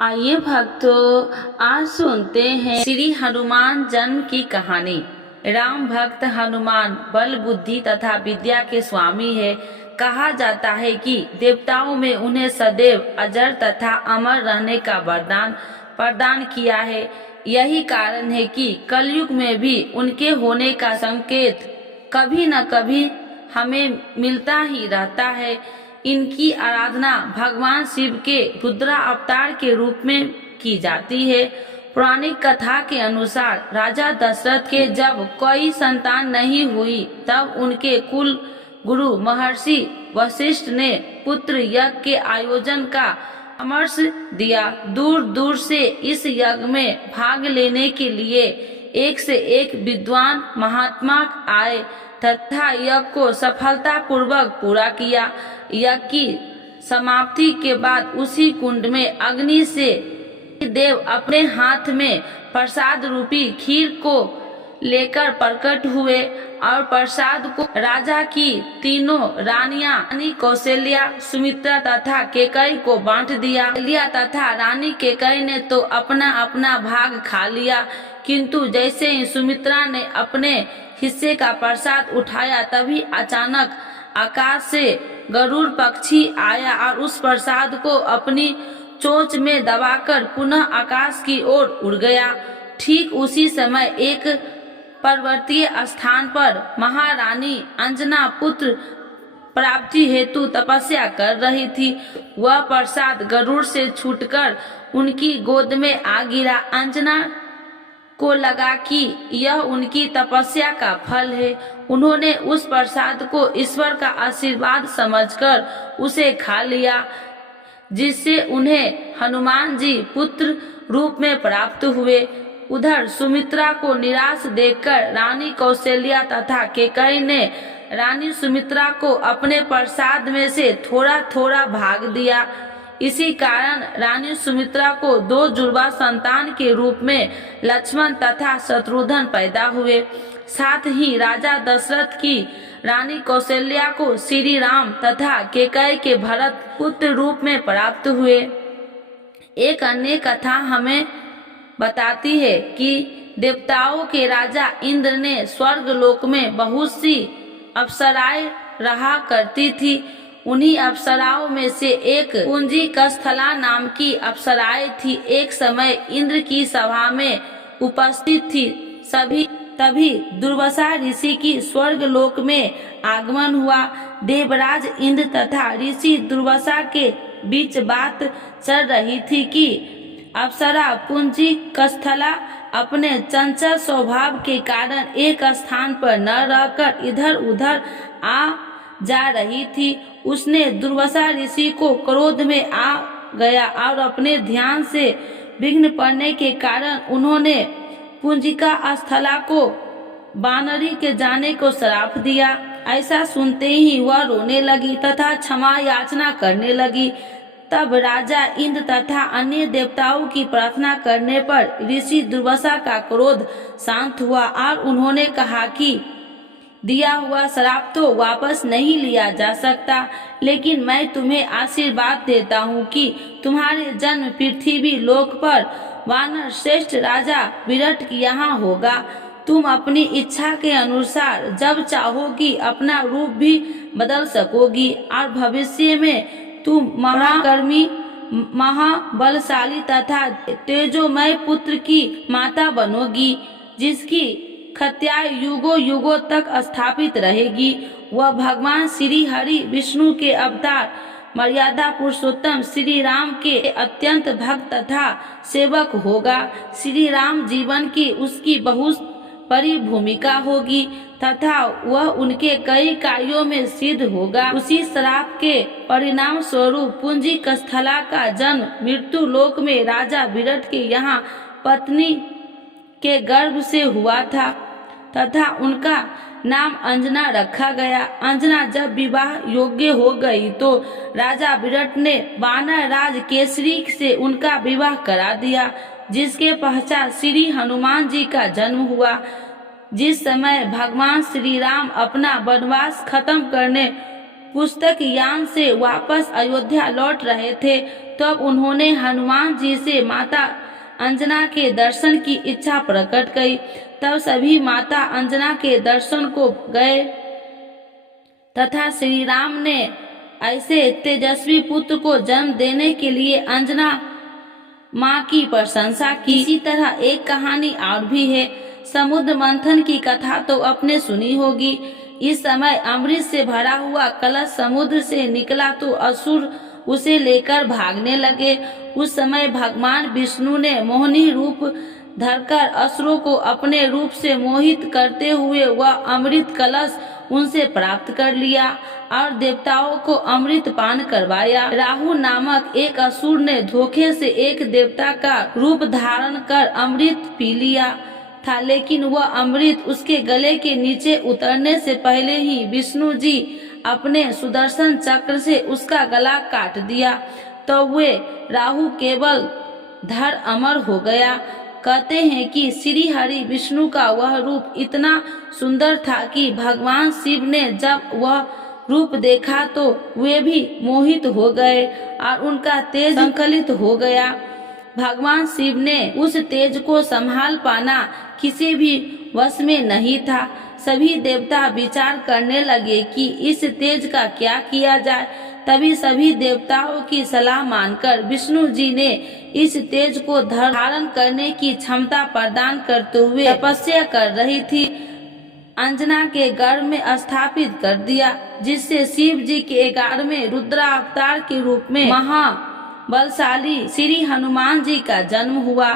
आइए भक्तों, आज सुनते हैं श्री हनुमान जन्म की कहानी। राम भक्त हनुमान बल बुद्धि तथा विद्या के स्वामी है। कहा जाता है कि देवताओं में उन्हें सदैव अजर तथा अमर रहने का वरदान प्रदान किया है। यही कारण है कि कलयुग में भी उनके होने का संकेत कभी न कभी हमें मिलता ही रहता है। इनकी आराधना भगवान शिव के रुद्र अवतार के रूप में की जाती है। पौराणिक कथा के अनुसार राजा दशरथ के जब कोई संतान नहीं हुई, तब उनके कुल गुरु महर्षि वशिष्ठ ने पुत्र यज्ञ के आयोजन का परामर्श दिया। दूर दूर से इस यज्ञ में भाग लेने के लिए एक से एक विद्वान महात्मा आए तथा यज्ञ को सफलता पूर्वक पूरा किया। यज्ञ की समाप्ति के बाद उसी कुंड में अग्नि से देव अपने हाथ में प्रसाद रूपी खीर को लेकर प्रकट हुए और प्रसाद को राजा की तीनों रानियां रानी कौशल्या, सुमित्रा तथा केकई को बांट दिया। तथा रानी केकई ने तो अपना अपना भाग खा लिया, किंतु जैसे ही सुमित्रा ने अपने हिस्से का प्रसाद उठाया, तभी अचानक आकाश से गरुड़ पक्षी आया और उस प्रसाद को अपनी चोंच में दबाकर पुनः आकाश की ओर उड़ गया। ठीक उसी समय एक पर्वतीय स्थान पर महारानी अंजना पुत्र प्राप्ति हेतु तपस्या कर रही थी। वह प्रसाद गरुड़ से छूटकर उनकी गोद में आ गिरा। अंजना को लगा कि यह उनकी तपस्या का फल है। उन्होंने उस प्रसाद को ईश्वर का आशीर्वाद समझकर उसे खा लिया, जिससे उन्हें हनुमान जी पुत्र रूप में प्राप्त हुए। उधर सुमित्रा को निराश देखकर रानी कौशल्या तथा केकई ने रानी सुमित्रा को अपने प्रसाद में से थोड़ा थोड़ा भाग दिया। इसी कारण रानी सुमित्रा को दो जुड़वा संतान के रूप में लक्ष्मण तथा शत्रुघ्न पैदा हुए। साथ ही राजा दशरथ की रानी कौशल्या को श्री राम तथा केकई के भरत पुत्र रूप में प्राप्त हुए। एक अन्य कथा हमें बताती है कि देवताओं के राजा इंद्र ने स्वर्ग लोक में बहुत सी अप्सराएं रहा करती थी। उन्हीं अप्सराओं में से एक कुंजी कस्थला नाम की अप्सराएं थी। एक समय इंद्र की सभा में उपस्थित थी। तभी दुर्वासा ऋषि की स्वर्ग लोक में आगमन हुआ। देवराज इंद्र तथा ऋषि दुर्वासा के बीच बात चल रही थी कि अप्सरा कुंजी कस्थला अपने चंचल स्वभाव के कारण एक स्थान पर न रहकर इधर उधर आ जा रही थी। उसने दुर्वासा ऋषि को क्रोध में आ गया और अपने ध्यान से विघ्न पड़ने के कारण उन्होंने पुंजिका स्थला को बानरी के जाने को श्राप दिया। ऐसा सुनते ही वह रोने लगी तथा क्षमा याचना करने लगी। तब राजा इंद्र तथा अन्य देवताओं की प्रार्थना करने पर ऋषि दुर्वासा का क्रोध शांत हुआ और उन्होंने कहा कि दिया हुआ श्राप तो वापस नहीं लिया जा सकता, लेकिन मैं तुम्हें आशीर्वाद देता हूँ कि तुम्हारे जन्म पृथ्वी लोक पर वानर श्रेष्ठ राजा विराट यहाँ होगा। तुम अपनी इच्छा के अनुसार जब चाहोगी अपना रूप भी बदल सकोगी और भविष्य में तुम महाकर्मी, महाबलशाली तथा तेजोमय पुत्र की माता बनोगी, जिसकी ख्याति युगों युगों तक स्थापित रहेगी। वह भगवान श्री हरि विष्णु के अवतार मर्यादा पुरुषोत्तम श्री राम के अत्यंत भक्त तथा सेवक होगा। श्री राम जीवन की उसकी बहुत बड़ी भूमिका होगी तथा वह उनके कई कार्यों में सिद्ध होगा। उसी श्राप के परिणाम स्वरूप पुंजी कस्थला का जन्म मृत्यु लोक में राजा विराट के यहाँ पत्नी के गर्भ से हुआ था तथा उनका नाम अंजना रखा गया। अंजना जब विवाह योग्य हो गई तो राजा विराट ने वानर राज केसरी से उनका विवाह करा दिया, जिसके पश्चात श्री हनुमान जी का जन्म हुआ। जिस समय भगवान श्री राम अपना वनवास खत्म करने पुस्तक यान से वापस अयोध्या लौट रहे थे, तब उन्होंने हनुमान जी से माता अंजना के दर्शन की इच्छा प्रकट की। तब सभी माता अंजना के दर्शन को गए तथा श्री राम ने ऐसे तेजस्वी पुत्र को जन्म देने के लिए अंजना माँ की प्रशंसा की। इसी तरह एक कहानी और भी है। समुद्र मंथन की कथा तो आपने सुनी होगी। इस समय अमृत से भरा हुआ कलश समुद्र से निकला तो असुर उसे लेकर भागने लगे। उस समय भगवान विष्णु ने मोहिनी रूप धरकर असुरों को अपने रूप से मोहित करते हुए वह अमृत कलश उनसे प्राप्त कर लिया और देवताओं को अमृत पान करवाया। राहु नामक एक असुर ने धोखे से एक देवता का रूप धारण कर अमृत पी लिया था, लेकिन वह अमृत उसके गले के नीचे उतरने से पहले ही विष्णु जी अपने सुदर्शन चक्र से उसका गला काट दिया, तो वे राहु केवल धर अमर हो गया। कहते हैं कि श्री हरि विष्णु का वह रूप इतना सुंदर था कि भगवान शिव ने जब वह रूप देखा तो वे भी मोहित हो गए और उनका तेज संकलित हो गया। भगवान शिव ने उस तेज को संभाल पाना किसी भी वश में नहीं था। सभी देवता विचार करने लगे कि इस तेज का क्या किया जाए। तभी सभी देवताओं की सलाह मानकर विष्णु जी ने इस तेज को धारण करने की क्षमता प्रदान करते हुए तपस्या कर रही थी अंजना के गर्भ में स्थापित कर दिया, जिससे शिव जी के 11वें रुद्रावतार के रूप में महाबलशाली श्री हनुमान जी का जन्म हुआ।